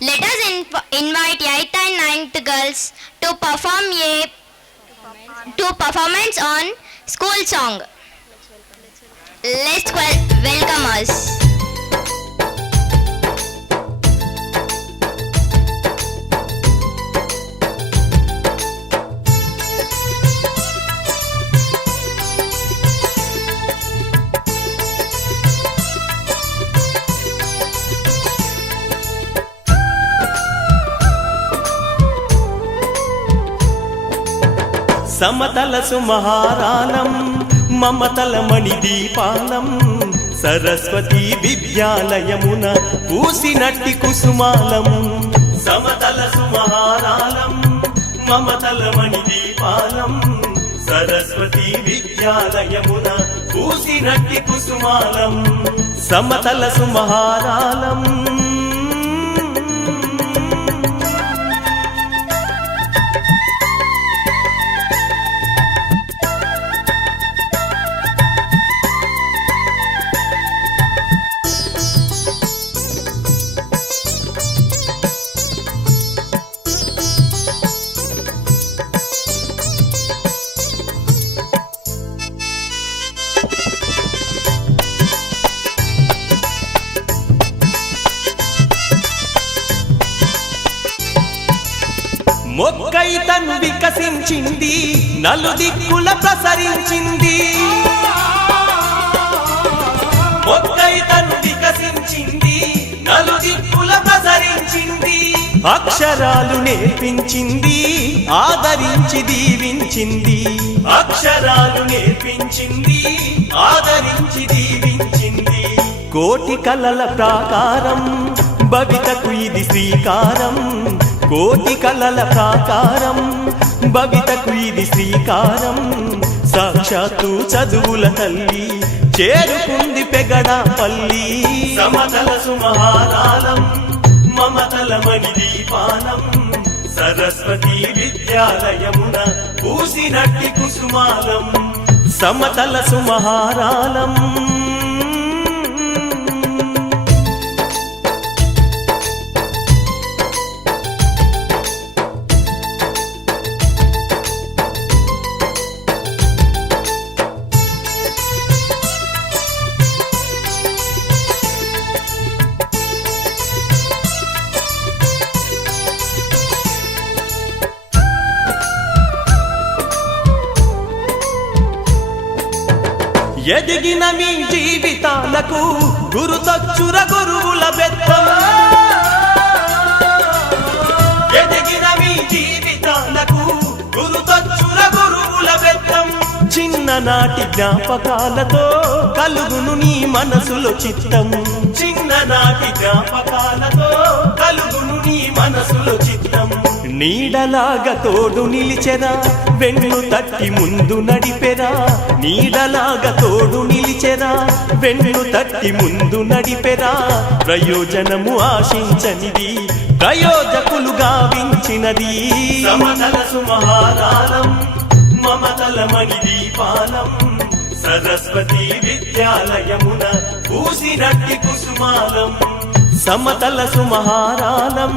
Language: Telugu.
Let us invite 8th and 9th girls to performance on school song. Let's welcome us. సమతల సుమహారాలం మమతల మణిదీపాలం సరస్వతి విద్యాలయమున పూసినట్టి కుసుమాలం. సమతల సుమహారాలం మమతల మణిదీపాలం సరస్వతి విద్యాలయమున పూసినట్టి కుసుమాలం. సమతల సుమహారాలం మొక్కై తను వికసించింది, నలుదిక్కుల ప్రసరించింది. మొక్కై తను వికసించింది, నలుదిక్కుల ప్రసరించింది. అక్షరాలు నేర్పించింది, ఆదరించి దీవించింది. అక్షరాలు నేర్పించింది, ఆదరించి దీవించింది. కోటి కలల ప్రాకారం భవితకు ఇది శ్రీకారం. కోటి కలల ప్రాకారం భవితకు ఇది శ్రీకారం. సాక్షాత్తు చదువుల తల్లి చేరుకుంది పెగడపల్లి. సమతల సుమహారాలం మమతల మణిదీపాలం సరస్వతి విద్యాలయమున పూసినట్టి కుసుమాలం. సమతల సుమహారాలం ఎదిగిన మీ జీవితాలకు గురుతొచ్చుర గురువుల బెత్తం. ఎదిగిన మీ జీవితాలకు గురుతొచ్చుర గురువుల బెత్తం. చిన్ననాటి జ్ఞాపకాలతో కలుగును నీ మనసులో చిత్తం. చిన్ననాటి జ్ఞాపకాలతో కలుగును నీ మనసులో చిత్తం. నీడలాగా తోడు నిలిచెరా, వెన్ను తట్టి ముందు నడిపెరా. నీడలాగా తోడు నిలిచెరా, వెన్ను తట్టి ముందు నడిపెరా. ప్రయోజనము ఆశించనిది, ప్రయోజకులు గావించినది. సమతల సుమహారాలం మమతల మణిదీపాలం సరస్వతి విద్యాలయమున పూసినట్టి కుసుమాలం. సమతల సుమహారాలం